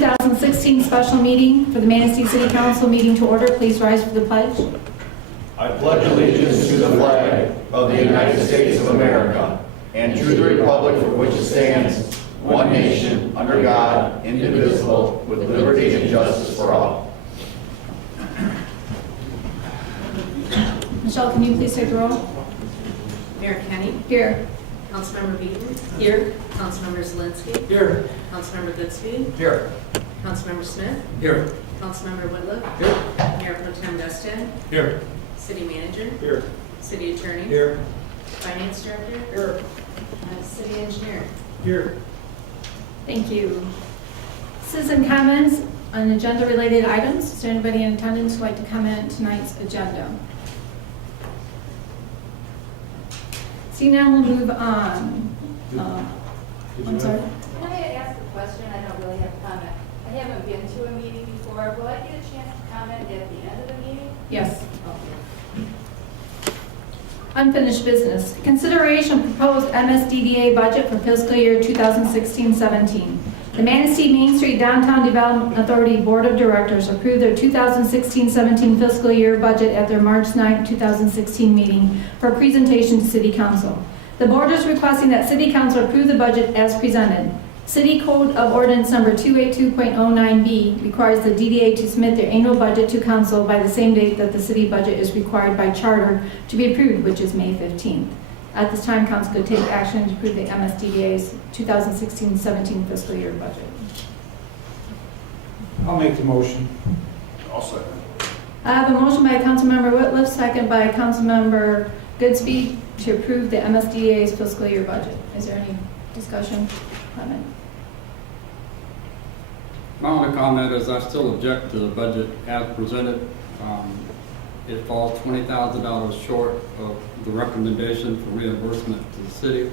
2016 special meeting for the Manistee City Council meeting to order. Please rise for the pledge. I pledge allegiance to the flag of the United States of America and to the republic for which it stands, one nation, under God, indivisible, with liberty and justice for all. Michelle, can you please take the roll? Mayor Kenny. Here. Councilmember Beaton. Here. Councilmember Zelinski. Here. Councilmember Goodspeed. Here. Councilmember Smith. Here. Councilmember Whitlow. Here. Mayor Pro Tem Dustin. Here. City Manager. Here. City Attorney. Here. Finance Director. Here. And City Engineer. Here. Thank you. Citizen comments on agenda-related items. Is there anybody in attendance who'd like to comment on tonight's agenda? See, now we'll move on. I'm sorry. Can I ask a question? I don't really have a comment. I haven't been to a meeting before. Will I get a chance to comment at the end of the meeting? Yes. Unfinished business. Consideration of proposed MSDDA budget for fiscal year 2016-17. The Manistee Main Street Downtown Development Authority Board of Directors approved their 2016-17 fiscal year budget at their March 9, 2016 meeting for presentation to City Council. The board is requesting that City Council approve the budget as presented. City Code of Ordinance number 282.09B requires the DDA to submit their annual budget to council by the same date that the city budget is required by charter to be approved, which is May 15th. At this time, council could take action to approve the MSDDA's 2016-17 fiscal year budget. I'll make the motion. I'll second. I have a motion by Councilmember Whitliff, second by Councilmember Goodspeed to approve the MSDDA's fiscal year budget. Is there any discussion, comment? My only comment is I still object to the budget as presented. It falls $20,000 short of the recommendation for reimbursement to the city.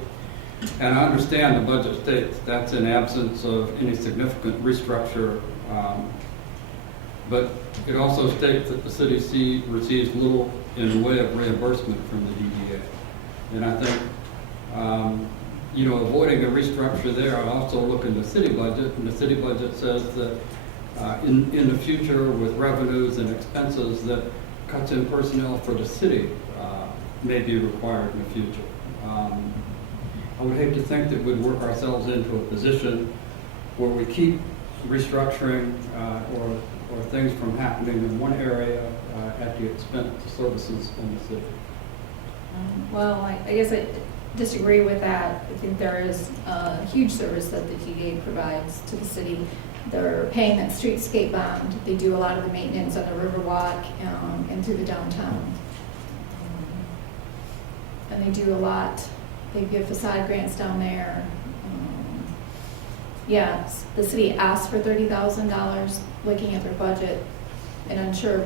And I understand the budget states that's in absence of any significant restructure, but it also states that the city receives little in the way of reimbursement from the DDA. And I think, avoiding a restructure there, I also look in the city budget, and the city budget says that in the future with revenues and expenses that cuts in personnel for the city may be required in the future. I would hate to think that we'd work ourselves into a position where we keep restructuring or things from happening in one area at the expense of services in the city. Well, I guess I disagree with that. I think there is a huge service that the DDA provides to the city. They're paying that streetscape bond. They do a lot of the maintenance on the Riverwalk and through the downtown. And they do a lot. They give facade grants down there. Yes, the city asked for $30,000 looking at their budget and unsure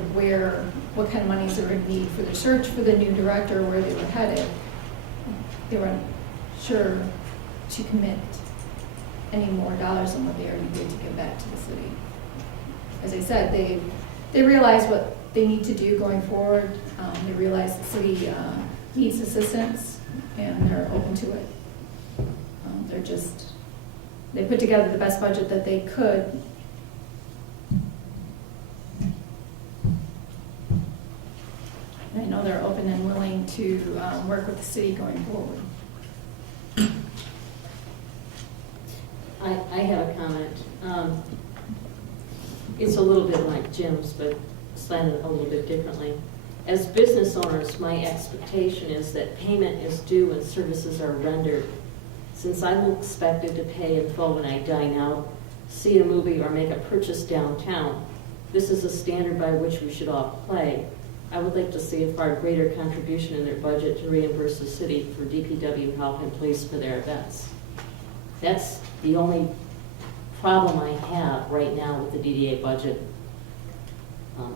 what kind of monies they would need for the search for the new director, where they were headed. They weren't sure to commit any more dollars than what they already did to give back to the city. As I said, they realize what they need to do going forward. They realize the city needs assistance, and they're open to it. They put together the best budget that they could. I know they're open and willing to work with the city going forward. I have a comment. It's a little bit like Jim's, but slanted a little bit differently. As business owners, my expectation is that payment is due when services are rendered. Since I'm expected to pay in full when I dine out, see a movie, or make a purchase downtown, this is a standard by which we should all play. I would like to see a far greater contribution in their budget to reimburse the city for DPW help and police for their events. That's the only problem I have right now with the DDA budget.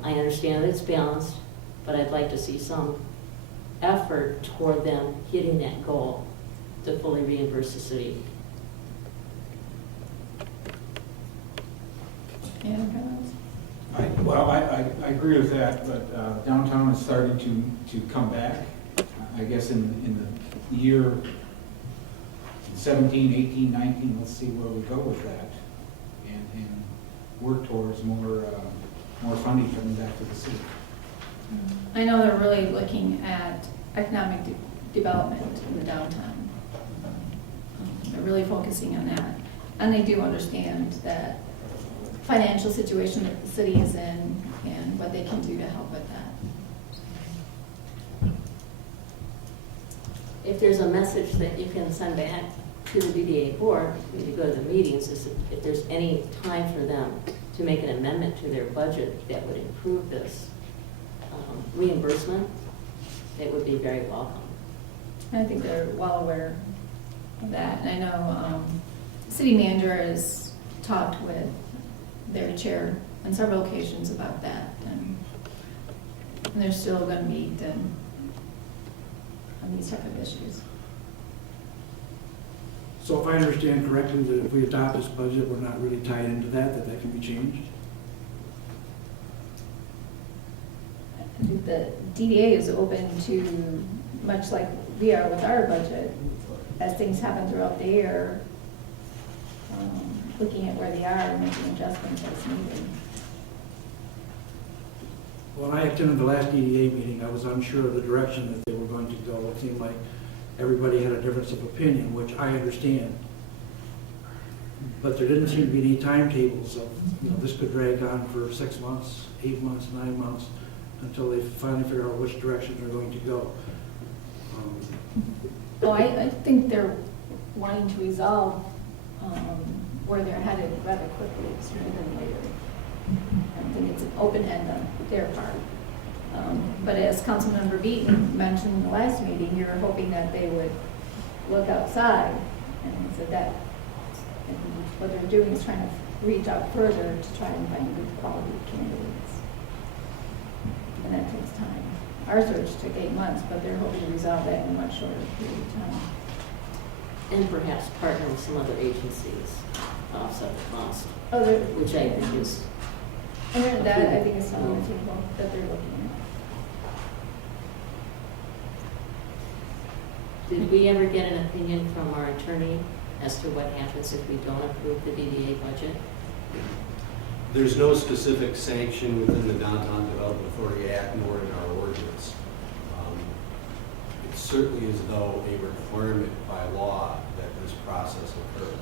I understand that it's balanced, but I'd like to see some effort toward them hitting that goal to fully reimburse the city. Any other comments? I agree with that, but downtown is starting to come back. I guess in the year 17, 18, 19, let's see where we go with that. And work towards more funding coming back to the city. I know they're really looking at economic development in the downtown. They're really focusing on that. And they do understand that financial situation that the city is in and what they can do to help with that. If there's a message that you can send back to the DDA board, when you go to the meetings, is if there's any time for them to make an amendment to their budget that would improve this reimbursement, it would be very welcome. I think they're well aware of that. And I know the city manager has talked with their chair on several occasions about that. And they're still going to meet on these type of issues. So if I understand correctly, that if we adopt this budget, we're not really tied into that can be changed? I think the DDA is open to, much like we are with our budget, as things happen throughout the year, looking at where they are and making adjustments as needed. When I attended the last DDA meeting, I was unsure of the direction that they were going to go. It seemed like everybody had a difference of opinion, which I understand. But there didn't seem to be any timetables of, this could drag on for 6 months, 8 months, 9 months, until they finally figure out which direction they're going to go. Well, I think they're wanting to resolve where they're headed rather quickly, sooner than later. I think it's an open end on their part. But as Councilmember Beaton mentioned in the last meeting, you're hoping that they would look outside, and so that and what they're doing is trying to reach out further to try and find good quality candidates. And that takes time. Our search took 8 months, but they're hoping to resolve that in a much shorter period of time. And perhaps partner with some other agencies to offset the cost, Oh, they're, which I think is, and that I think is something on the table that they're looking did we ever get an opinion from our attorney as to what happens if we don't approve the DDA budget? There's no specific sanction within the Downtown Development Authority Act nor in our ordinance. It certainly is though a requirement by law that this process occur.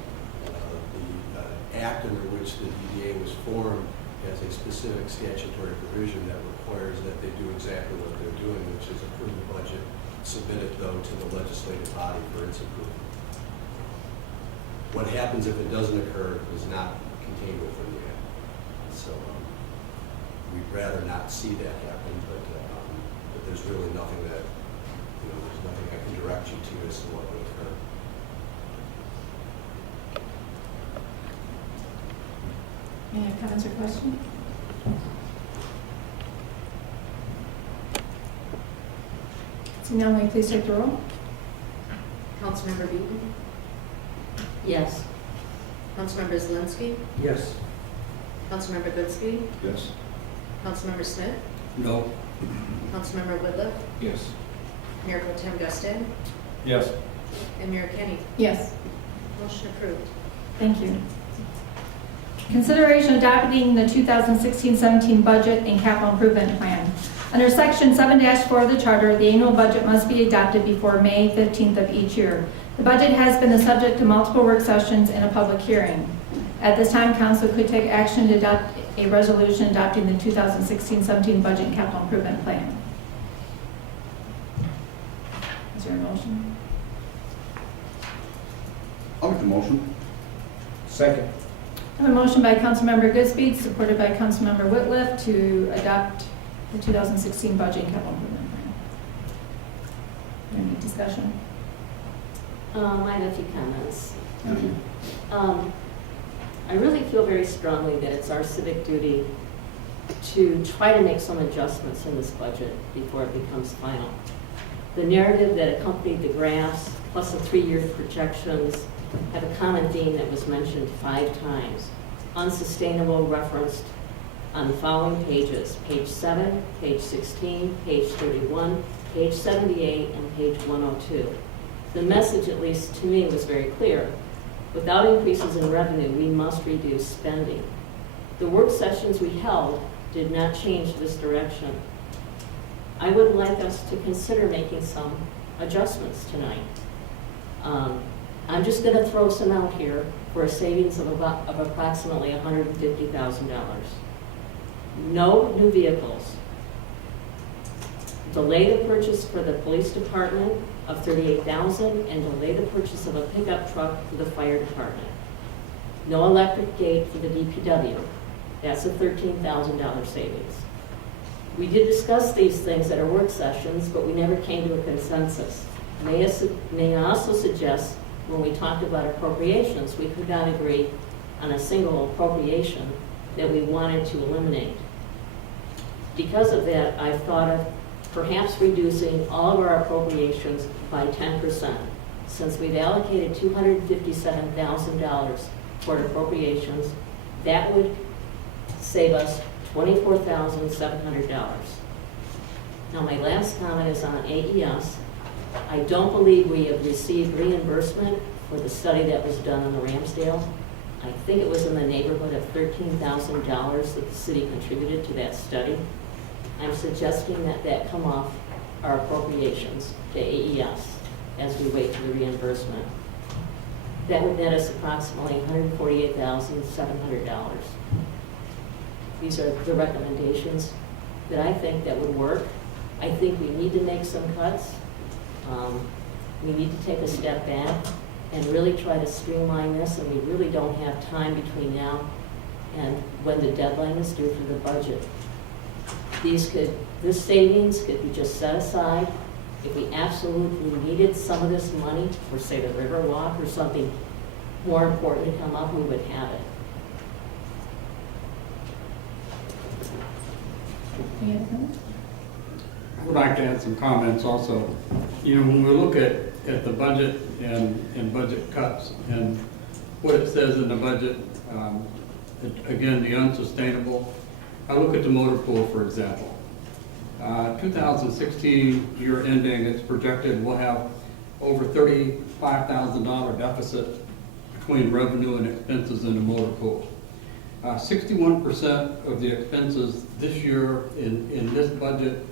The act under which the DDA was formed has a specific statutory provision that requires that they do exactly what they're doing, which is approve the budget, submit it though to the legislative body for its approval. What happens if it doesn't occur is not contained within the act. So we'd rather not see that happen, but there's really nothing that, there's nothing I can direct you to as to what would occur. Any other comments or questions? So now may I please take the roll? Councilmember Beaton? Yes. Councilmember Zelinski? Yes. Councilmember Goodspeed? Yes. Councilmember Smith? No. Councilmember Whitliff? Yes. Mayor Pro Tem Gustin? Yes. And Mayor Kenny? Yes. Motion approved. Thank you. Consideration adopting the 2016-17 budget and capital improvement plan. Under Section 7-4 of the Charter, the annual budget must be adopted before May 15th of each year. The budget has been the subject of multiple work sessions and a public hearing. At this time, Council could take action to adopt a resolution adopting the 2016-17 budget and capital improvement plan. Is there a motion? I'll make the motion. Second. I have a motion by Councilmember Goodspeed, supported by Councilmember Whitliff, to adopt the 2016 budget and capital improvement plan. Any discussion? I have a few comments. I really feel very strongly that it's our civic duty to try to make some adjustments in this budget before it becomes final. The narrative that accompanied the graphs, plus the 3-year projections, have a common theme that was mentioned 5 times. Unsustainable, referenced on the following pages: page 7, page 16, page 31, page 78, and page 102. The message, at least to me, was very clear. Without increases in revenue, we must reduce spending. The work sessions we held did not change this direction. I would like us to consider making some adjustments tonight. I'm just going to throw some out here for a savings of approximately $150,000. No new vehicles. Delay the purchase for the police department of $38,000 and delay the purchase of a pickup truck for the fire department. No electric gate for the DPW. That's a $13,000 savings. We did discuss these things at our work sessions, but we never came to a consensus. May I also suggest, when we talked about appropriations, we could not agree on a single appropriation that we wanted to eliminate. Because of that, I've thought of perhaps reducing all of our appropriations by 10%. Since we've allocated $257,000 toward appropriations, that would save us $24,700. Now, my last comment is on AES. I don't believe we have received reimbursement for the study that was done on the Ramsdale. I think it was in the neighborhood of $13,000 that the city contributed to that study. I'm suggesting that that come off our appropriations to AES as we wait for the reimbursement. That would net us approximately $148,700. These are the recommendations that I think that would work. I think we need to make some cuts. We need to take a step back and really try to streamline this, and we really don't have time between now and when the deadline is due for the budget. This savings could be just set aside. If we absolutely needed some of this money for, say, the Riverwalk or something more important to come up, we would have it. Any other comments? I would like to add some comments also. You know, when we look at the budget and budget cuts and what it says in the budget, again, the unsustainable, I look at the motor pool, for example. 2016 year ending, it's projected we'll have over $35,000 deficit between revenue and expenses in the motor pool. 61% of the expenses this year in this budget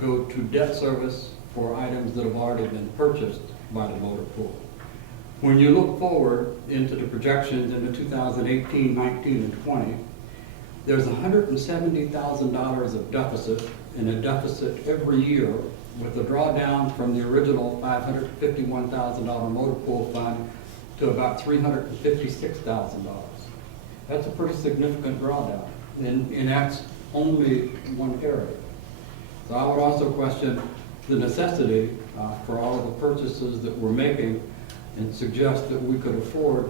go to debt service for items that have already been purchased by the motor pool. When you look forward into the projections into 2018, 19, and 20, there's $170,000 of deficit, and a deficit every year with a drawdown from the original $551,000 motor pool fund to about $356,000. That's a pretty significant drawdown, and that's only one area. So I would also question the necessity for all of the purchases that we're making and suggest that we could afford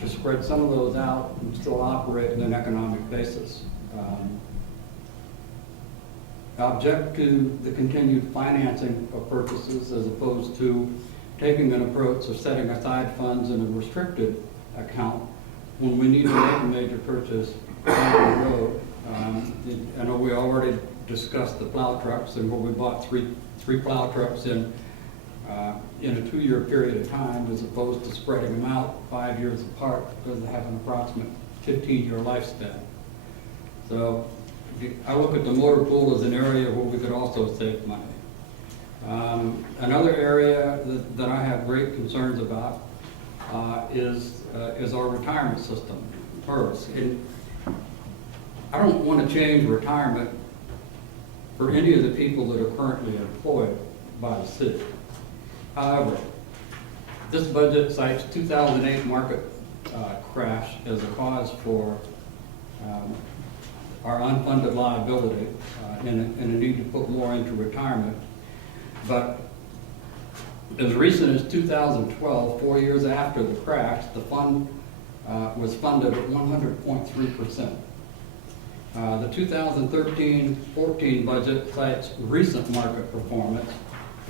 to spread some of those out and still operate on an economic basis. I object to the continued financing of purchases as opposed to taking an approach of setting aside funds in a restricted account when we need to make a major purchase down the road. I know we already discussed the plow trucks, and where we bought three plow trucks in a 2-year period of time, as opposed to spreading them out 5 years apart because they have an approximate 15-year lifespan. So I look at the motor pool as an area where we could also save money. Another area that I have great concerns about is our retirement system, PERS. I don't want to change retirement for any of the people that are currently employed by the city. However, this budget cites 2008 market crash as a cause for our unfunded liability and a need to put more into retirement. But as recent as 2012, 4 years after the crash, the fund was funded at 100.3%. The 2013-14 budget cites recent market performance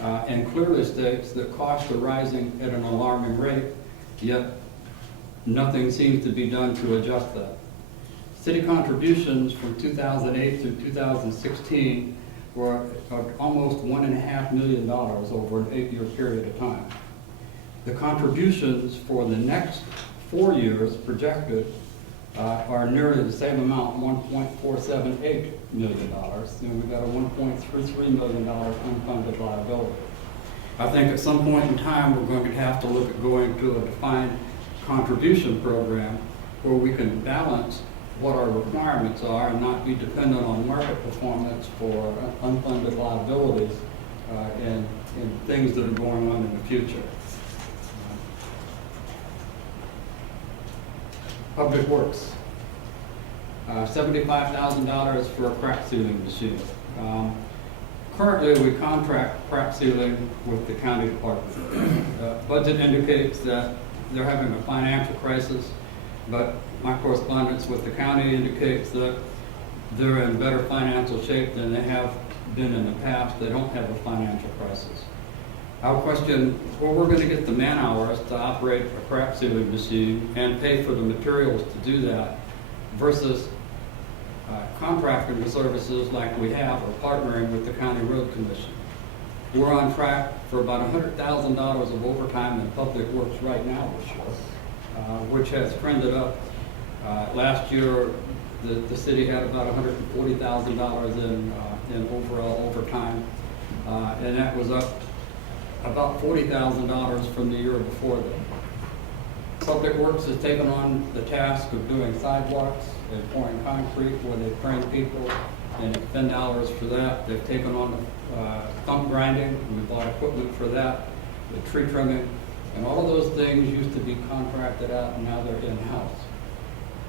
and clearly states that costs are rising at an alarming rate, yet nothing seems to be done to adjust that. City contributions from 2008 through 2016 were almost $1.5 million over an 8-year period of time. The contributions for the next 4 years projected are nearly the same amount, $1.478 million, and we've got a $1.33 million unfunded liability. I think at some point in time, we're going to have to look at going to a defined contribution program where we can balance what our requirements are and not be dependent on market performance for unfunded liabilities and things that are going on in the future. Public Works, $75,000 for a crack sealing machine. Currently, we contract crack sealing with the county department. Budget indicates that they're having a financial crisis, but my correspondence with the county indicates that they're in better financial shape than they have been in the past. They don't have a financial crisis. Our question, well, we're going to get the man hours to operate a crack sealing machine and pay for the materials to do that versus contracting the services like we have or partnering with the County Road Commission. We're on track for about $100,000 of overtime in Public Works right now this year, which has trended up. Last year, the city had about $140,000 in overall overtime, and that was up about $40,000 from the year before that. Public Works has taken on the task of doing sidewalks and pouring concrete where they train people and expend hours for that. They've taken on the stump grinding, and we bought equipment for that, the tree trimming, and all of those things used to be contracted out and now they're in-house.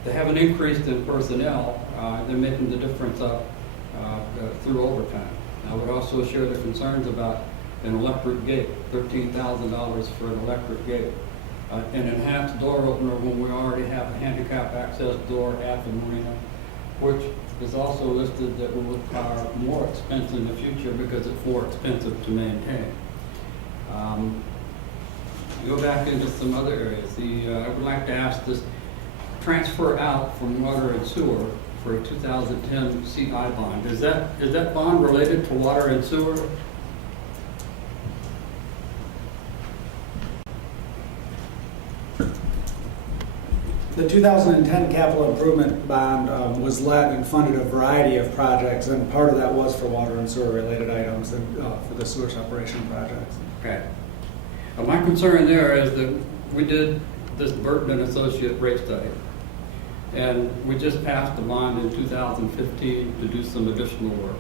They haven't increased in personnel. They're making the difference up through overtime. I would also share the concerns about an electric gate, $13,000 for an electric gate. An enhanced door opener when we already have a handicap access door at the marina, which is also listed that will require more expense in the future because it's more expensive to maintain. Go back into some other areas. I would like to ask this transfer out from water and sewer for a 2010 CI bond. Is that bond related to water and sewer? The 2010 capital improvement bond was led and funded a variety of projects, and part of that was for water and sewer related items and for the sewer separation projects. Okay. My concern there is that we did this Burton and Associate rate study, and we just passed a bond in 2015 to do some additional work.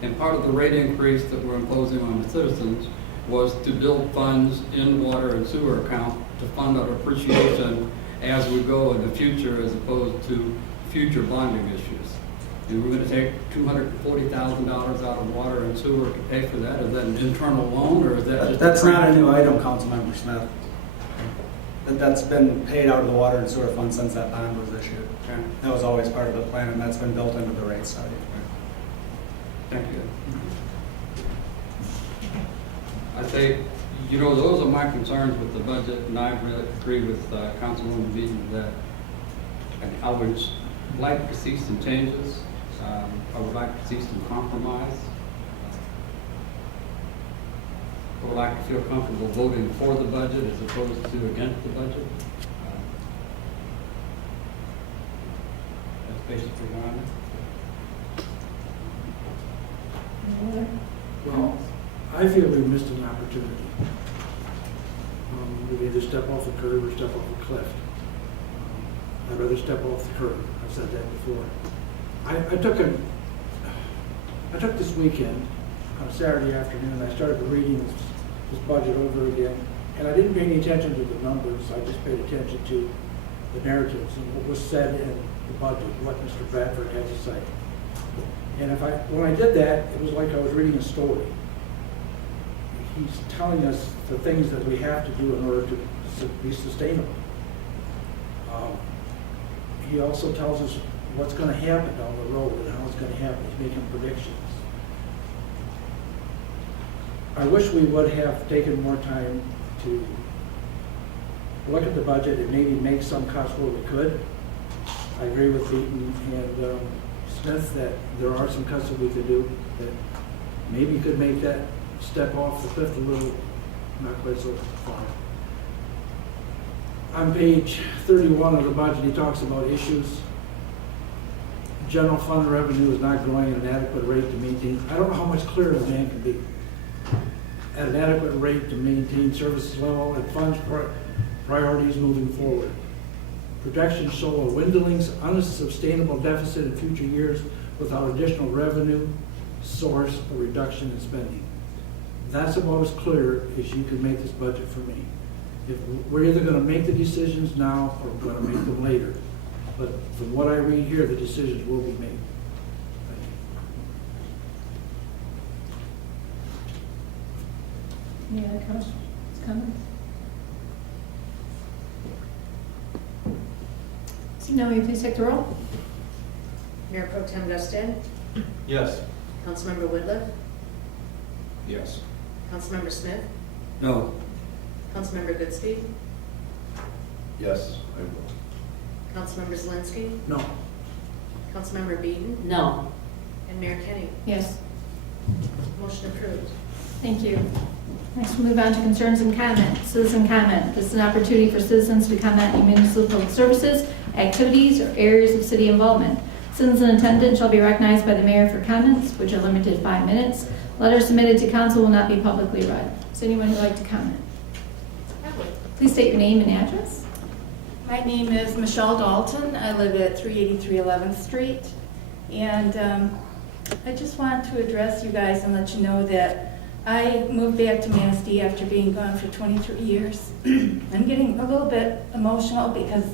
And part of the rate increase that we're imposing on the citizens was to build funds in water and sewer account to fund our appreciation as we go in the future, as opposed to future bonding issues. And we're going to take $240,000 out of water and sewer to pay for that. Is that an internal loan, or is that just? That's not a new item, Councilmember Smith. That's been paid out of the water and sewer fund since that bond was issued. Okay. That was always part of the plan, and that's been built into the rate study. Thank you. I say, those are my concerns with the budget, and I really agree with Councilwoman Beaton that I would like to see some changes. I would like to see some compromise. I would like to feel comfortable voting for the budget as opposed to against the budget. That's basically what I'm at. Well, I feel we missed an opportunity. We either step off the curb or step off the cliff. I'd rather step off the curb. I've said that before. I took this weekend, on Saturday afternoon, I started reading this budget over again, and I didn't pay any attention to the numbers. I just paid attention to the narratives and what was said in the budget, what Mr. Bradford had to say. And when I did that, it was like I was reading a story. He's telling us the things that we have to do in order to be sustainable. He also tells us what's going to happen down the road and how it's going to happen. He's making predictions. I wish we would have taken more time to look at the budget and maybe make some cuts where we could. I agree with Beaton and Smith that there are some cuts that we could do that maybe could make that step off the cliff a little, not quite so far. On page 31 of the budget, he talks about issues. General fund revenue is not growing at an adequate rate to maintain. I don't know how much clearer a man can be. At an adequate rate to maintain services level and funds priorities moving forward. Projections show a dwindling, unsustainable deficit in future years without additional revenue source or reduction in spending. That's about as clear as you can make this budget for me. If we're either going to make the decisions now or we're going to make them later. But from what I read here, the decisions will be made. Thank you. Any other questions, comments? So now will you please take the roll? Mayor Pro Tem Guston, Yes. Councilmember Whitliff, Yes. Councilmember Smith, No. Councilmember Goodspeed, Yes, I will. Councilmember Zelinski, No. Councilmember Beaton, No. and Mayor Kenny. Yes. Motion approved. Thank you. Next, we'll move on to concerns and comment. Citizen comment. This is an opportunity for citizens to comment on municipal public services, activities, or areas of city involvement. Citizens in attendance shall be recognized by the mayor for comments, which are limited to 5 minutes. Letters submitted to council will not be publicly read. Is anyone who'd like to comment? Please state your name and address. My name is Michelle Dalton. I live at 383 11th Street. And I just want to address you guys and let you know that I moved back to Manistee after being gone for 23 years. I'm getting a little bit emotional because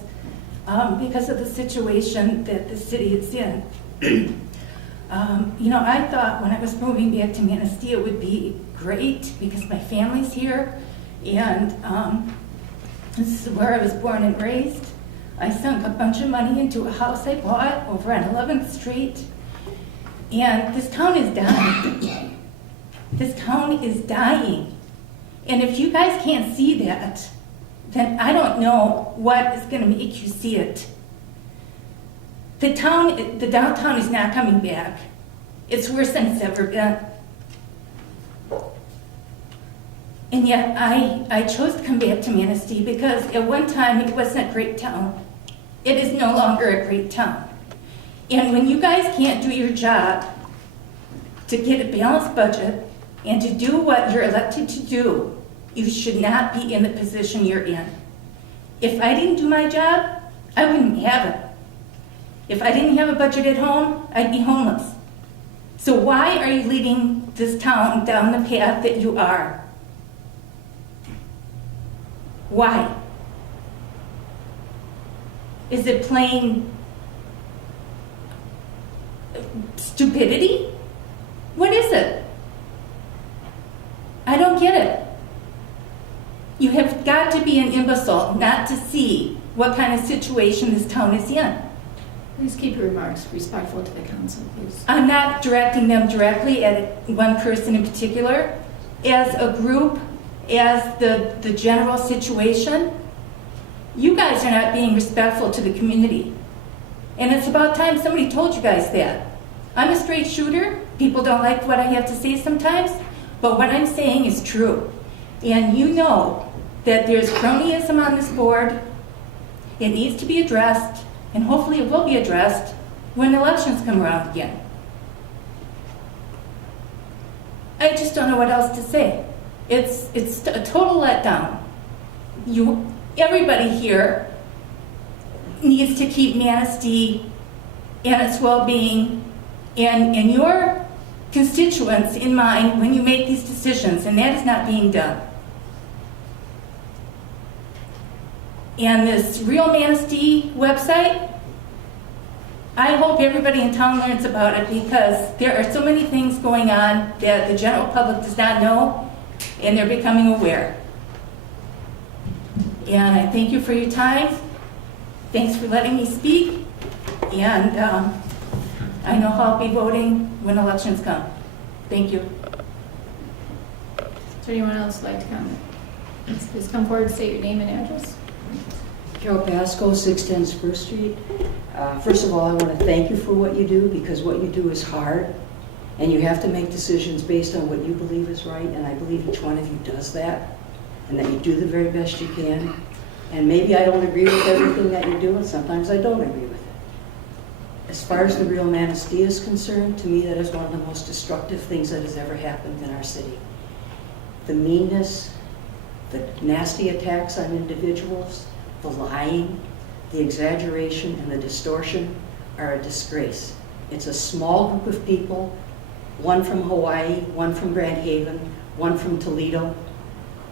of the situation that the city is in. You know, I thought when I was moving back to Manistee it would be great because my family's here and this is where I was born and raised. I sunk a bunch of money into a house I bought over on 11th Street. And this town is dying. This town is dying. And if you guys can't see that, then I don't know what is going to make you see it. The downtown is not coming back. It's worse than it's ever been. And yet I chose to come back to Manistee because at one time it wasn't a great town. It is no longer a great town. And when you guys can't do your job to get a balanced budget and to do what you're elected to do, you should not be in the position you're in. If I didn't do my job, I wouldn't have it. If I didn't have a budget at home, I'd be homeless. So why are you leading this town down the path that you are? Why? Is it plain stupidity? What is it? I don't get it. You have got to be an imbecile not to see what kind of situation this town is in. Please keep your remarks respectful to the council, please. I'm not directing them directly at one person in particular. As a group, as the general situation, you guys are not being respectful to the community. And it's about time somebody told you guys that. I'm a straight shooter. People don't like what I have to say sometimes, but what I'm saying is true. And you know that there's cronyism on this board. It needs to be addressed, and hopefully it will be addressed when elections come around again. I just don't know what else to say. It's a total letdown. Everybody here needs to keep Manistee and its well-being and your constituents in mind when you make these decisions, and that is not being done. And this Real Manistee website, I hope everybody in town learns about it because there are so many things going on that the general public does not know, and they're becoming aware. And I thank you for your time. Thanks for letting me speak. And I know how I'll be voting when elections come. Thank you. Does anyone else like to comment? Please come forward, state your name and address. Carol Pasco, 610 Spruce Street. First of all, I want to thank you for what you do because what you do is hard and you have to make decisions based on what you believe is right, and I believe each one of you does that and that you do the very best you can. And maybe I don't agree with everything that you do, and sometimes I don't agree with it. As far as the real Manistee is concerned, to me that is one of the most destructive things that has ever happened in our city. The meanness, the nasty attacks on individuals, the lying, the exaggeration, and the distortion are a disgrace. It's a small group of people, one from Hawaii, one from Grand Haven, one from Toledo,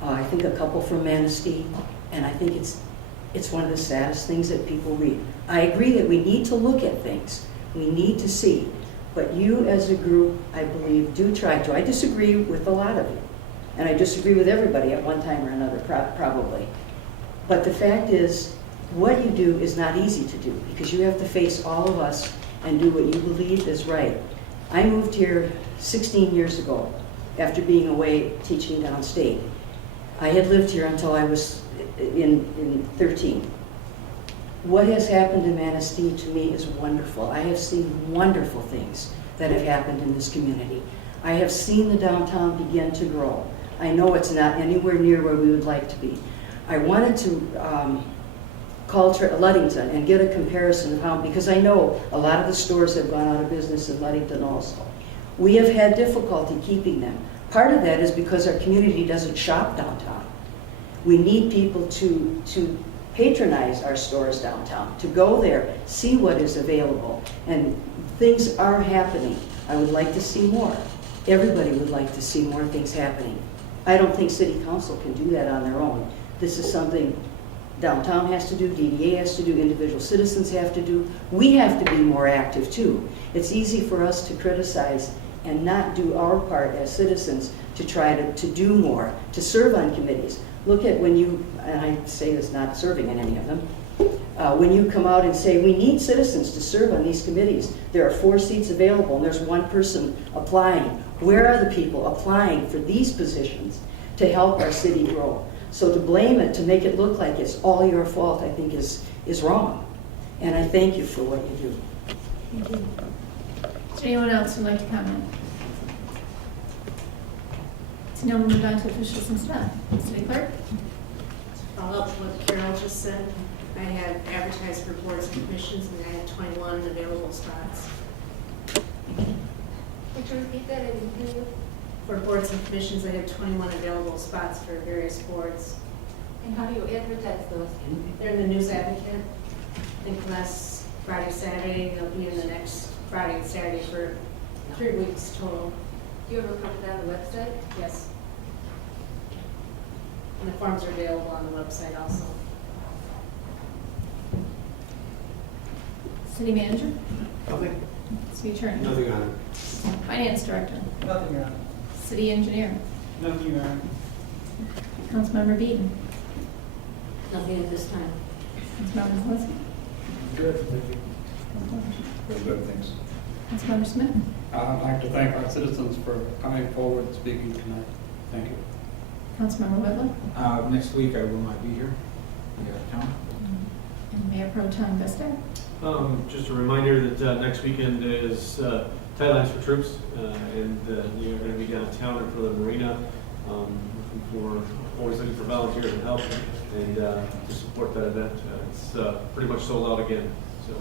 I think a couple from Manistee, and I think it's one of the saddest things that people read. I agree that we need to look at things. We need to see. But you as a group, I believe, do try to. I disagree with a lot of you. And I disagree with everybody at one time or another, probably. But the fact is, what you do is not easy to do because you have to face all of us and do what you believe is right. I moved here 16 years ago after being away teaching downstate. I had lived here until I was in 13. What has happened in Manistee to me is wonderful. I have seen wonderful things that have happened in this community. I have seen the downtown begin to grow. I know it's not anywhere near where we would like to be. I wanted to call Ludington and get a comparison of how, because I know a lot of the stores have gone out of business in Ludington also. We have had difficulty keeping them. Part of that is because our community doesn't shop downtown. We need people to patronize our stores downtown, to go there, see what is available, and things are happening. I would like to see more. Everybody would like to see more things happening. I don't think City Council can do that on their own. This is something downtown has to do, DDA has to do, individual citizens have to do. We have to be more active too. It's easy for us to criticize and not do our part as citizens to try to do more, to serve on committees. Look at when you, and I say this not serving in any of them, when you come out and say, we need citizens to serve on these committees. There are 4 seats available and there's 1 person applying. Where are the people applying for these positions to help our city grow? So to blame it, to make it look like it's all your fault, I think is wrong. And I thank you for what you do. Thank you. Is there anyone else who'd like to comment? So now we'll move on to officials and staff. City Clerk? Follow up to what Carol just said. I had advertised for boards and commissions, and I had 21 available spots. Could you repeat that? I didn't hear you. For boards and commissions, I have 21 available spots for various boards. And how do you advertise those? They're in the News Advocate. I think last Friday, Saturday, they'll be in the next Friday and Saturday for 3 weeks total. Do you ever put it on the website? Yes. And the forms are available on the website also. City Manager? Nothing. City Attorney? Nothing on it. Finance Director? Nothing, Your Honor. City Engineer? Nothing, Your Honor. Councilmember Beaton? Nothing at this time. Councilmember Zalinski? Good, thank you. Very good, thanks. Councilmember Smith? I'd like to thank our citizens for coming forward and speaking tonight. Thank you. Councilmember Whitlow? Next week I will not be here. Be out of town. And Mayor Pro Tem Vesta? Just a reminder that next weekend is Tidelines for Troops, and you're going to be downtown in front of the marina. Always looking for volunteers and help, and to support that event. It's pretty much sold out again, so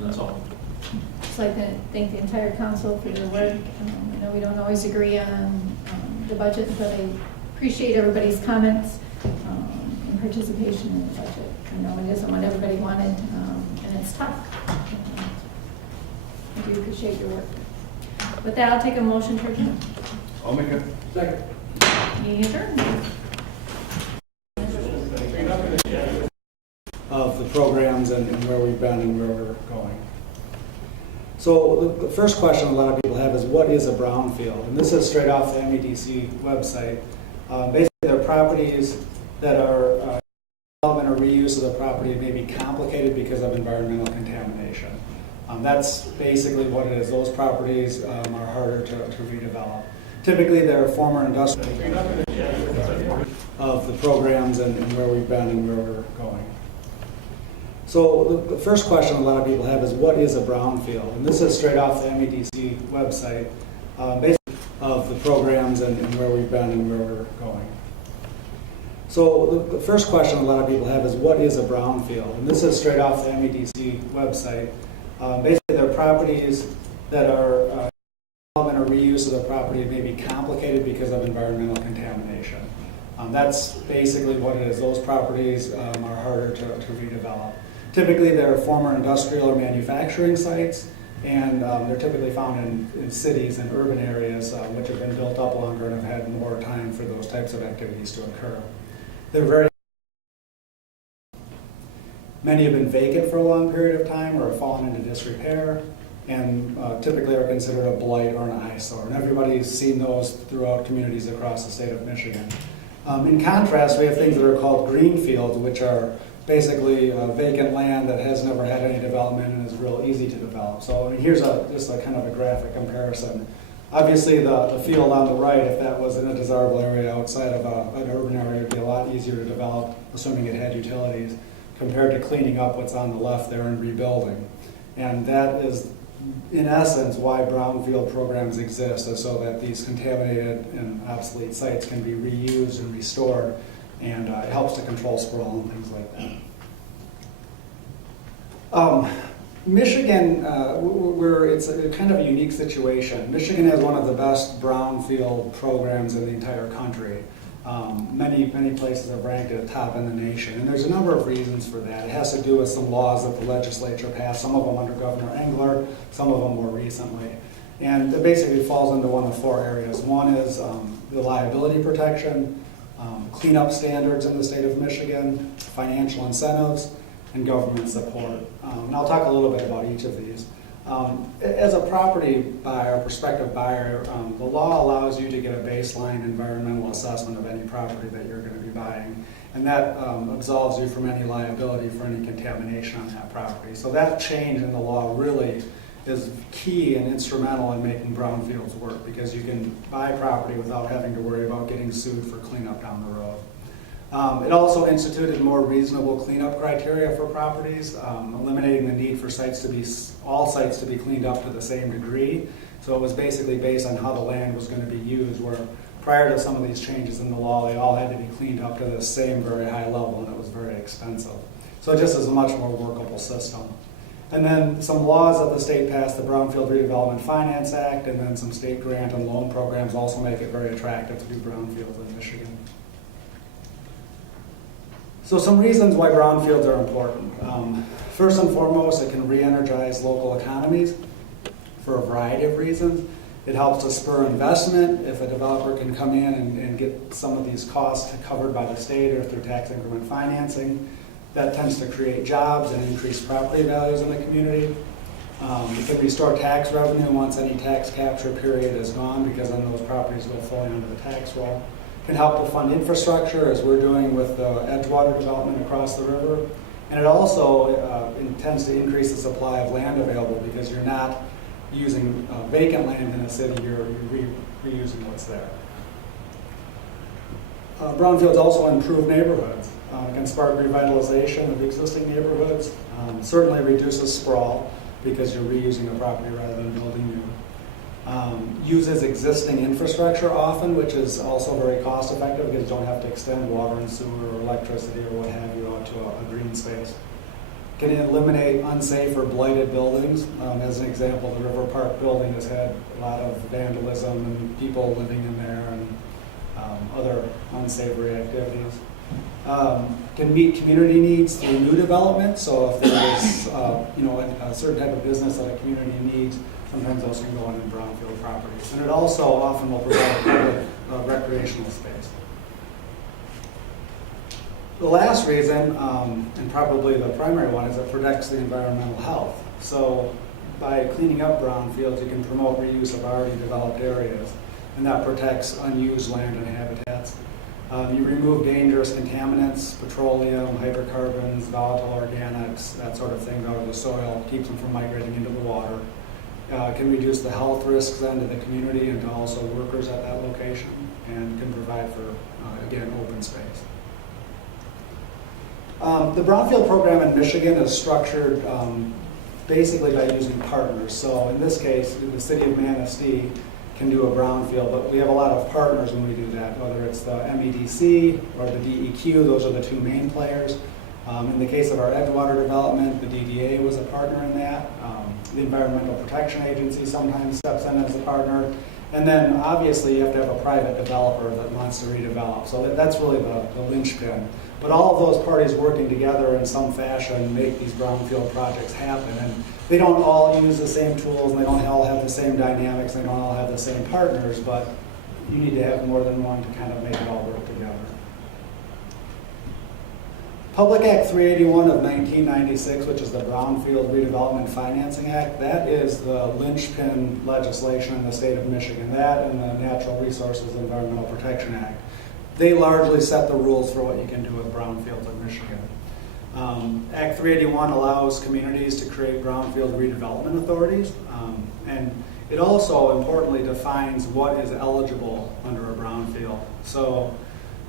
that's all. I'd like to thank the entire council for your work. I know we don't always agree on the budget, but I appreciate everybody's comments and participation in the budget. I know it isn't what everybody wanted, and it's tough. I do appreciate your work. With that, I'll take a motion to adjourn. I'll make it. Second. Meeting adjourned. Of the programs and where we've been and where we're going. So the first question a lot of people have is, what is a brownfield? And this is straight off the MEDC website. Basically, they're properties that are development or reuse of the property may be complicated because of environmental contamination. That's basically what it is. Those properties are harder to redevelop. Typically, they're former industrial of the programs and where we've been and where we're going. So the first question a lot of people have is, what is a brownfield? And this is straight off the MEDC website, basically of the programs and where we've been and where we're going. So the first question a lot of people have is, what is a brownfield? And this is straight off the MEDC website. Basically, they're properties that are development or reuse of the property may be complicated because of environmental contamination. That's basically what it is. Those properties are harder to redevelop. Typically, they're former industrial or manufacturing sites, and they're typically found in cities and urban areas which have been built up longer and have had more time for those types of activities to occur. Many have been vacant for a long period of time or have fallen into disrepair, and typically are considered a blight or an eyesore. And everybody's seen those throughout communities across the state of Michigan. In contrast, we have things that are called green fields, which are basically vacant land that has never had any development and is real easy to develop. So here's just a kind of a graphic comparison. Obviously, the field on the right, if that was in a desirable area outside of an urban area, it would be a lot easier to develop, assuming it had utilities, compared to cleaning up what's on the left there and rebuilding. And that is, in essence, why brownfield programs exist, is so that these contaminated and obsolete sites can be reused and restored, and it helps to control sprawl and things like that. Michigan, it's a kind of a unique situation. Michigan has one of the best brownfield programs in the entire country. Many places have ranked it top in the nation, and there's a number of reasons for that. It has to do with some laws that the legislature passed, some of them under Governor Engler, some of them more recently. And it basically falls into one of four areas. One is the liability protection, cleanup standards in the state of Michigan, financial incentives, and government support. And I'll talk a little bit about each of these. As a property buyer, prospective buyer, the law allows you to get a baseline environmental assessment of any property that you're going to be buying, and that absolves you from any liability for any contamination on that property. So that change in the law really is key and instrumental in making brownfields work, because you can buy property without having to worry about getting sued for cleanup down the road. It also instituted more reasonable cleanup criteria for properties, eliminating the need for all sites to be cleaned up to the same degree. So it was basically based on how the land was going to be used, where prior to some of these changes in the law, they all had to be cleaned up to the same very high level, and it was very expensive. So it just is a much more workable system. And then some laws that the state passed, the Brownfield Redevelopment Finance Act, and then some state grant and loan programs also make it very attractive to do brownfields in Michigan. So some reasons why brownfields are important. First and foremost, it can re-energize local economies for a variety of reasons. It helps to spur investment. If a developer can come in and get some of these costs covered by the state or through tax increment financing, that tends to create jobs and increase property values in the community. It can restore tax revenue once any tax capture period is gone, because then those properties go fully under the tax roll. Can help to fund infrastructure, as we're doing with Edgewater development across the river. And it also intends to increase the supply of land available, because you're not using vacant land in a city, you're reusing what's there. Brownfields also improve neighborhoods. It can spark revitalization of existing neighborhoods. Certainly reduces sprawl, because you're reusing the property rather than building new. Uses existing infrastructure often, which is also very cost effective, because you don't have to extend water and sewer or electricity or what have you out to a green space. Can eliminate unsafe or blighted buildings. As an example, the River Park building has had a lot of vandalism and people living in there, and other unsavory activities. Can meet community needs through new development. So if there's a certain type of business that a community needs, sometimes those can go on in brownfield properties. And it also often will provide public recreational space. The last reason, and probably the primary one, is it protects the environmental health. So by cleaning up brownfields, you can promote reuse of already developed areas, and that protects unused land and habitats. You remove dangerous contaminants, petroleum, hydrocarbons, volatile organics, that sort of thing out of the soil, keeps them from migrating into the water. Can reduce the health risks then to the community and to also workers at that location, and can provide for, again, open space. The Brownfield program in Michigan is structured basically by using partners. So in this case, the city of Manistee can do a brownfield, but we have a lot of partners when we do that, whether it's the MEDC or the DEQ, those are the two main players. In the case of our Edgewater development, the DDA was a partner in that. The Environmental Protection Agency sometimes steps in as a partner. And then obviously you have to have a private developer that wants to redevelop. So that's really the linchpin. But all of those parties working together in some fashion make these brownfield projects happen. And they don't all use the same tools, and they don't all have the same dynamics, they don't all have the same partners, but you need to have more than one to kind of make it all work together. Public Act 381 of 1996, which is the Brownfield Redevelopment Financing Act, that is the linchpin legislation in the state of Michigan. That and the Natural Resources Environmental Protection Act. They largely set the rules for what you can do with brownfields in Michigan. Act 381 allows communities to create brownfield redevelopment authorities, and it also importantly defines what is eligible under a brownfield. So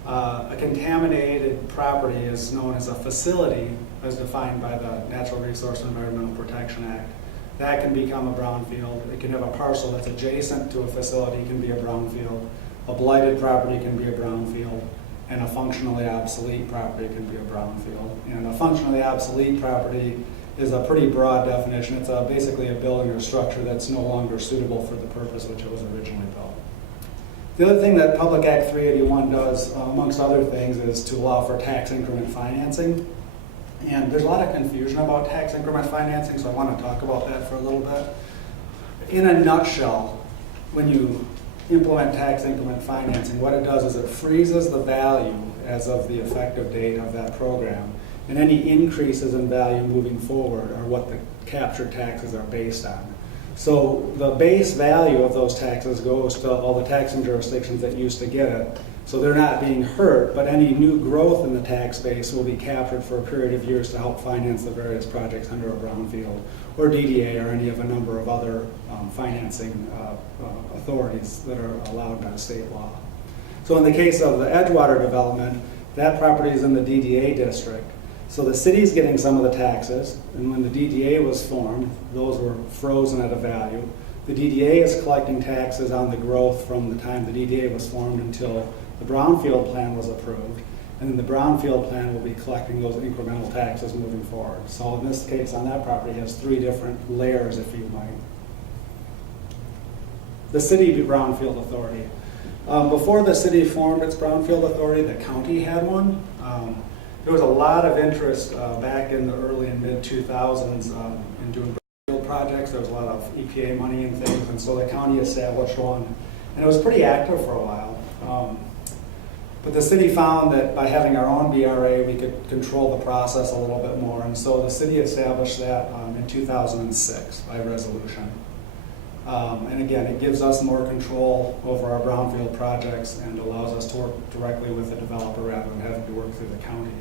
a contaminated property is known as a facility as defined by the Natural Resource Environmental Protection Act. That can become a brownfield. It can have a parcel that's adjacent to a facility, can be a brownfield. A blighted property can be a brownfield, and a functionally obsolete property can be a brownfield. And a functionally obsolete property is a pretty broad definition. It's basically a building or structure that's no longer suitable for the purpose which it was originally built. The other thing that Public Act 381 does, amongst other things, is to allow for tax increment financing. And there's a lot of confusion about tax increment financing, so I want to talk about that for a little bit. In a nutshell, when you implement tax increment financing, what it does is it freezes the value as of the effective date of that program. And any increases in value moving forward are what the captured taxes are based on. So the base value of those taxes goes to all the taxing jurisdictions that used to get it. So they're not being hurt, but any new growth in the tax base will be captured for a period of years to help finance the various projects under a brownfield or DDA or any of a number of other financing authorities that are allowed by state law. So in the case of the Edgewater development, that property is in the DDA district. So the city's getting some of the taxes, and when the DDA was formed, those were frozen at a value. The DDA is collecting taxes on the growth from the time the DDA was formed until the brownfield plan was approved, and then the brownfield plan will be collecting those incremental taxes moving forward. So in this case, on that property, it has three different layers, if you might. The city brownfield authority. Before the city formed its brownfield authority, the county had one. There was a lot of interest back in the early and mid-2000s in doing brownfield projects. There was a lot of EPA money and things, and so the county established one. And it was pretty active for a while. But the city found that by having our own BRA, we could control the process a little bit more. And so the city established that in 2006 by resolution. And again, it gives us more control over our brownfield projects and allows us to work directly with the developer rather than having to work through the county.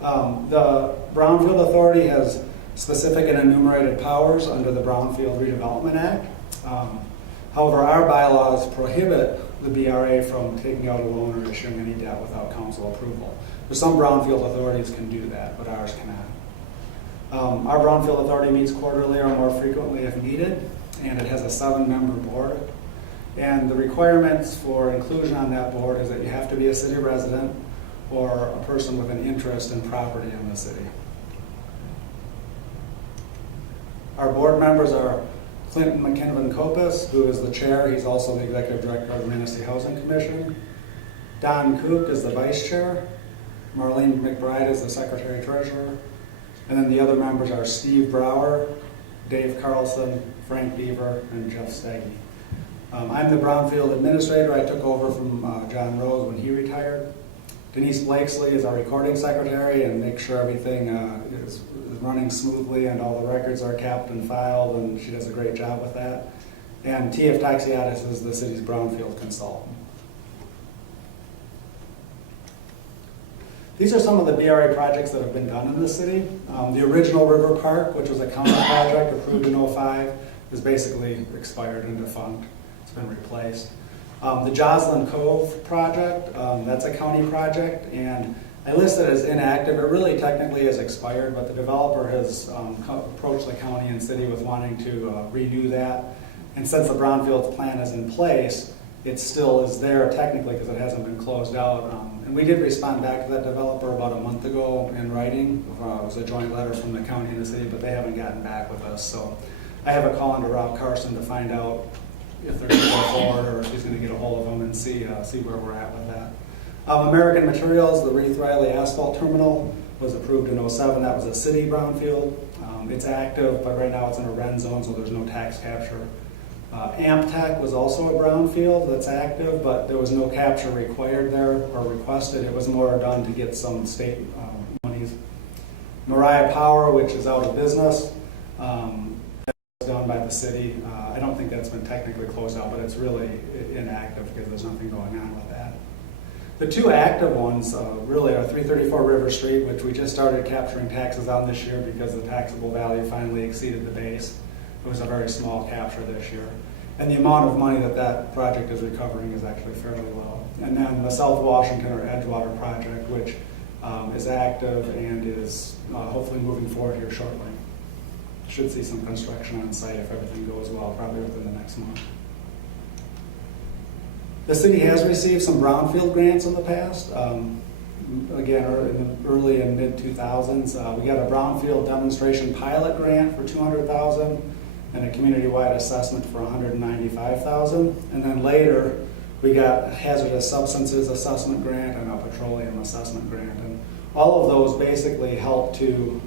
The Brownfield Authority has specific and enumerated powers under the Brownfield Redevelopment Act. However, our bylaws prohibit the BRA from taking out a loan or issuing any debt without council approval. So some brownfield authorities can do that, but ours cannot. Our Brownfield Authority meets quarterly or more frequently if needed, and it has a 7-member board. And the requirements for inclusion on that board is that you have to be a city resident or a person with an interest in property in the city. Our board members are Clinton McKinnon Copus, who is the chair. He's also the executive director of the Manistee Housing Commission. Don Kook is the vice chair. Marlene McBride is the secretary treasurer. And then the other members are Steve Brower, Dave Carlson, Frank Beaver, and Jeff Steggy. I'm the Brownfield administrator. I took over from John Rose when he retired. Denise Blakesley is our recording secretary and makes sure everything is running smoothly and all the records are kept and filed, and she does a great job with that. And T.F. Taxiadis is the city's Brownfield consultant. These are some of the BRA projects that have been done in the city. The original River Park, which was a county project approved in 2005, is basically expired and defunct. It's been replaced. The Joslyn Cove project, that's a county project, and I list it as inactive. It really technically is expired, but the developer has approached the county and city with wanting to renew that. And since the brownfields plan is in place, it still is there technically because it hasn't been closed out. And we did respond back to that developer about a month ago in writing. It was a joint letter from the county and the city, but they haven't gotten back with us. So I have a call into Rob Carson to find out if they're going to go forward or if he's going to get a hold of them and see where we're at with that. American Materials, the Reith Riley Asphalt Terminal was approved in 2007. That was a city brownfield. It's active, but right now it's in a REN zone, so there's no tax capture. AmpTech was also a brownfield that's active, but there was no capture required there or requested. It was more done to get some state monies. Mariah Power, which is out of business, that was done by the city. I don't think that's been technically closed out, but it's really inactive because there's nothing going on with that. The two active ones really are 334 River Street, which we just started capturing taxes on this year because the taxable value finally exceeded the base. It was a very small capture this year. And the amount of money that that project is recovering is actually fairly low. And then the South Washington or Edgewater project, which is active and is hopefully moving forward here shortly. Should see some construction on site if everything goes well, probably within the next month. The city has received some brownfield grants in the past. Again, in the early and mid 2000s, we got a brownfield demonstration pilot grant for $200,000 and a community-wide assessment for $195,000. And then later, we got a hazardous substances assessment grant and a petroleum assessment grant. And all of those basically help to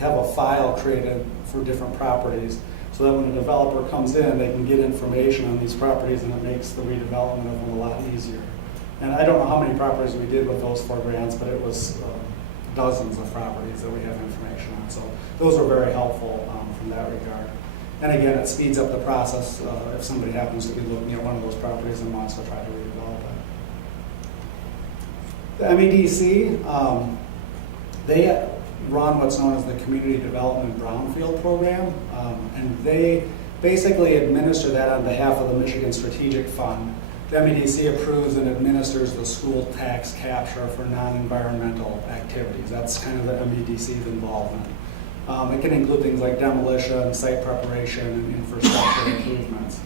have a file created for different properties so that when a developer comes in, they can get information on these properties and it makes the redevelopment of them a lot easier. And I don't know how many properties we did with those 4 grants, but it was dozens of properties that we have information on. So those were very helpful from that regard. And again, it speeds up the process if somebody happens to be looking at one of those properties and wants to try to redevelop it. The MEDC, they run what's known as the Community Development Brownfield Program, and they basically administer that on behalf of the Michigan Strategic Fund. The MEDC approves and administers the school tax capture for non-environmental activities. That's kind of the MEDC's involvement. It can include things like demolition, site preparation, and infrastructure improvements.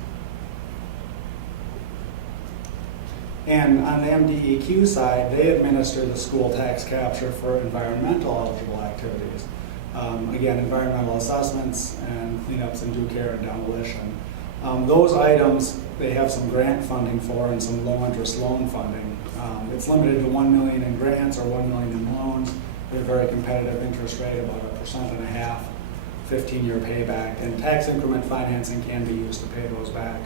And on the MDEQ side, they administer the school tax capture for environmental eligible activities. Again, environmental assessments and cleanups and due care and demolition. Those items, they have some grant funding for and some low interest loan funding. It's limited to $1 million in grants or $1 million in loans. They're a very competitive interest rate, about 1.5%, 15-year payback, and tax increment financing can be used to pay those back.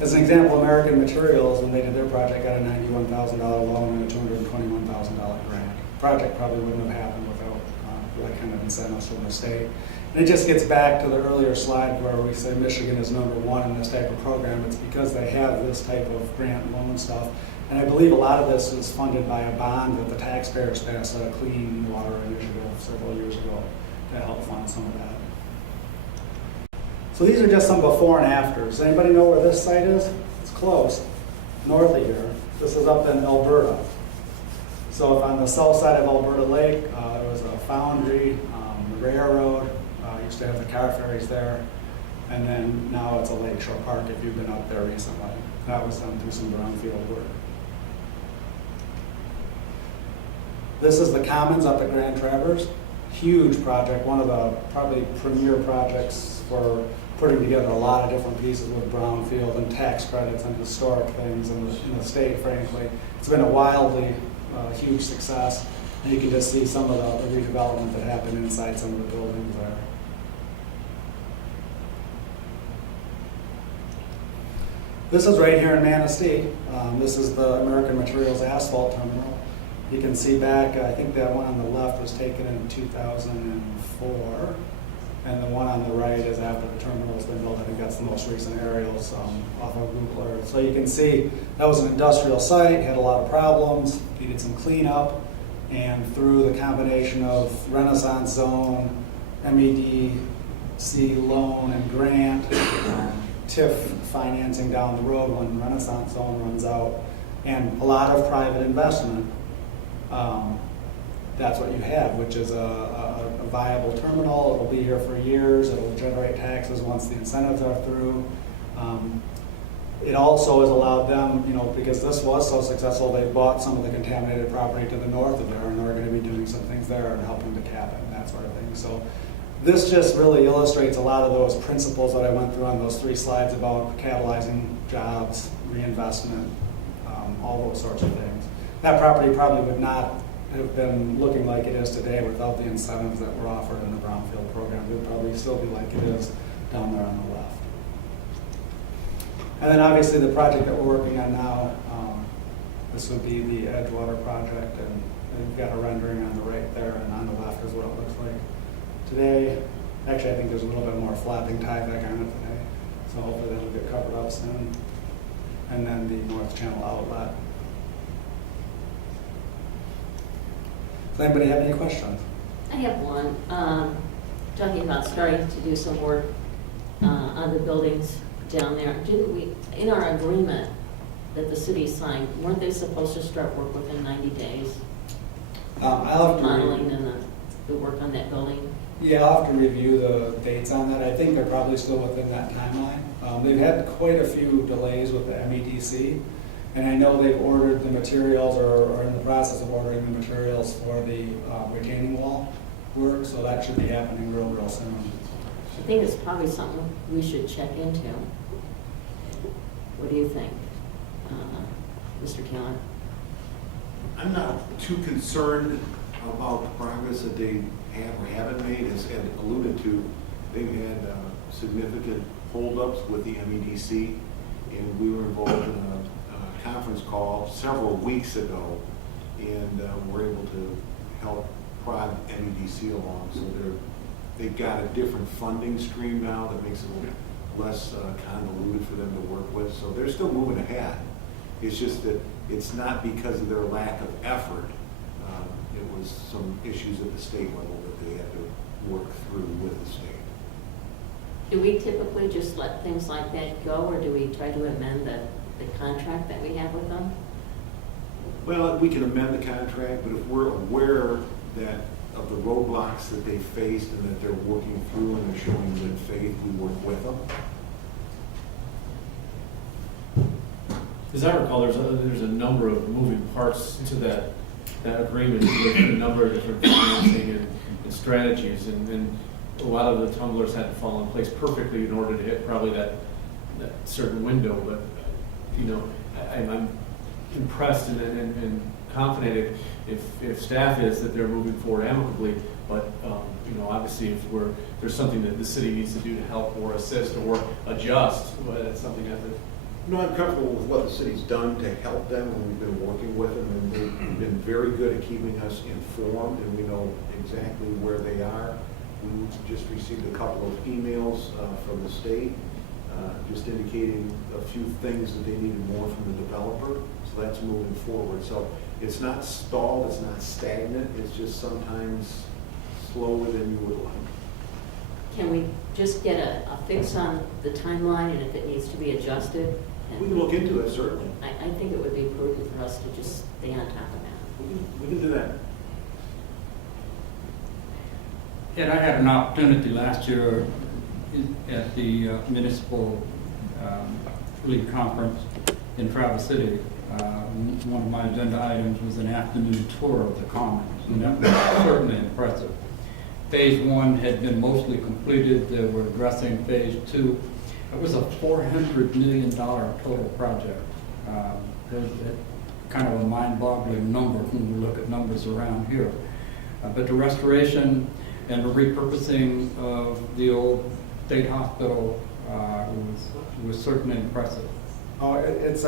As an example, American Materials, when they did their project, got a $91,000 loan and a $221,000 grant. The project probably wouldn't have happened without that kind of incentives from the state. And it just gets back to the earlier slide where we say Michigan is #1 in this type of program. It's because they have this type of grant loan stuff. And I believe a lot of this is funded by a bond that the taxpayers passed a clean water initiative several years ago to help fund some of that. So these are just some before and afters. Anybody know where this site is? It's close, north of here. This is up in Alberta. So if on the south side of Alberta Lake, there was a foundry, the railroad, used to have the car ferries there, and then now it's a lakeshore park if you've been up there recently. That was done through some brownfield work. This is the Commons up at Grand Traverse. Huge project, one of the probably premier projects for putting together a lot of different pieces with brownfield and tax credits and historic things in the state, frankly. It's been a wildly huge success. And you can just see some of the redevelopment that happened inside some of the buildings there. This is right here in Manistee. This is the American Materials Asphalt Terminal. You can see back, I think that one on the left was taken in 2004, and the one on the right is after the terminal has been built. I think that's the most recent aerials off of Google Earth. So you can see that was an industrial site, had a lot of problems, needed some cleanup, and through the combination of Renaissance Zone, MEDC loan and grant, TIF financing down the road when Renaissance Zone runs out, and a lot of private investment, that's what you have, which is a viable terminal. It'll be here for years. It'll generate taxes once the incentives are through. It also has allowed them, you know, because this was so successful, they bought some of the contaminated property to the north of there, and they're going to be doing some things there and helping to cap it and that sort of thing. So this just really illustrates a lot of those principles that I went through on those 3 slides about catalyzing jobs, reinvestment, all those sorts of things. That property probably would not have been looking like it is today without the incentives that were offered in the Brownfield program. It would probably still be like it is down there on the left. And then obviously the project that we're working on now, this would be the Edgewater project, and we've got a rendering on the right there, and on the left is what it looks like today. Actually, I think there's a little bit more flapping Tyvek on it today, so hopefully that'll get covered up soon. And then the North Channel outlet. Does anybody have any questions? I have one. Talking about starting to do some work on the buildings down there. Didn't we, in our agreement that the city signed, weren't they supposed to start work within 90 days? I'll have to modeling and the work on that building? Yeah, I'll have to review the dates on that. I think they're probably still within that timeline. They've had quite a few delays with the MEDC, and I know they've ordered the materials or are in the process of ordering the materials for the retaining wall work, so that should be happening real soon. I think it's probably something we should check into. What do you think, Mr. Keller? I'm not too concerned about the progress that they have or haven't made. As Ed alluded to, they've had significant holdups with the MEDC, and we were involved in a conference call several weeks ago, and we're able to help prod MEDC along. So they've got a different funding stream now that makes it a little less convoluted for them to work with. So they're still moving ahead. It's just that it's not because of their lack of effort. It was some issues at the state level that they had to work through with the state. Do we typically just let things like that go, or do we try to amend the contract that we have with them? Well, we can amend the contract, but if we're aware that of the roadblocks that they faced and that they're working through and they're showing good faith, we work with them. As I recall, there's a number of moving parts to that agreement with a number of different financing and strategies, and a lot of the tumblers had to fall in place perfectly in order to hit probably that certain window. But you know, I'm impressed and confident if staff is that they're moving forward amicably. But you know, obviously, if there's something that the city needs to do to help or assist or adjust, well, that's something that. No, I'm comfortable with what the city's done to help them, and we've been working with them, and they've been very good at keeping us informed, and we know exactly where they are. We just received a couple of emails from the state, just indicating a few things that they needed more from the developer, so that's moving forward. So it's not stalled, it's not stagnant, it's just sometimes slower than you would like. Can we just get a fix on the timeline, and if it needs to be adjusted? We can look into it, certainly. I think it would be prudent for us to just stay on top of that. We can do that. And I had an opportunity last year at the municipal league conference in Traverse City. One of my agenda items was an afternoon tour of the commons, and that was certainly impressive. Phase 1 had been mostly completed. They were addressing Phase 2. It was a $400 million total project. There's kind of a mind-boggling number when we look at numbers around here. But the restoration and the repurposing of the old state hospital was certainly impressive. Oh, it's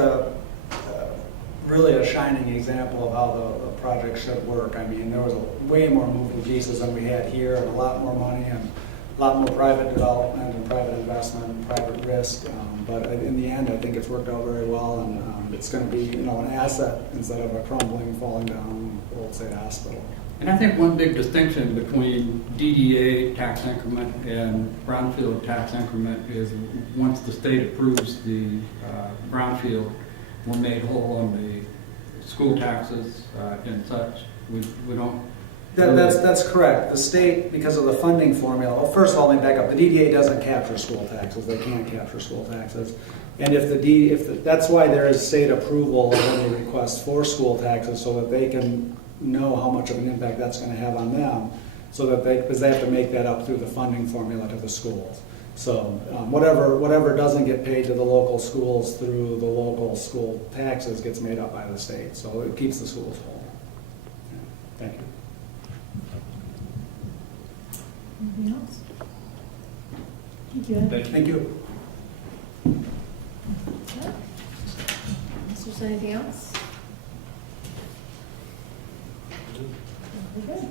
really a shining example of how the project should work. I mean, there was way more moving pieces than we had here, and a lot more money, and a lot more private development and private investment and private risk. But in the end, I think it's worked out very well, and it's going to be, you know, an asset instead of a crumbling, falling down old state hospital. And I think one big distinction between DDA tax increment and brownfield tax increment is once the state approves the brownfield, we're made whole on the school taxes and such. We don't That's correct. The state, because of the funding formula, well, first of all, let me back up. The DDA doesn't capture school taxes. They can't capture school taxes. And that's why there is state approval of any requests for school taxes, so that they can know how much of an impact that's going to have on them, because they have to make that up through the funding formula to the schools. So whatever doesn't get paid to the local schools through the local school taxes gets made up by the state. So it keeps the schools whole. Thank you. Anything else? Thank you. Thank you. Is there anything else? Okay.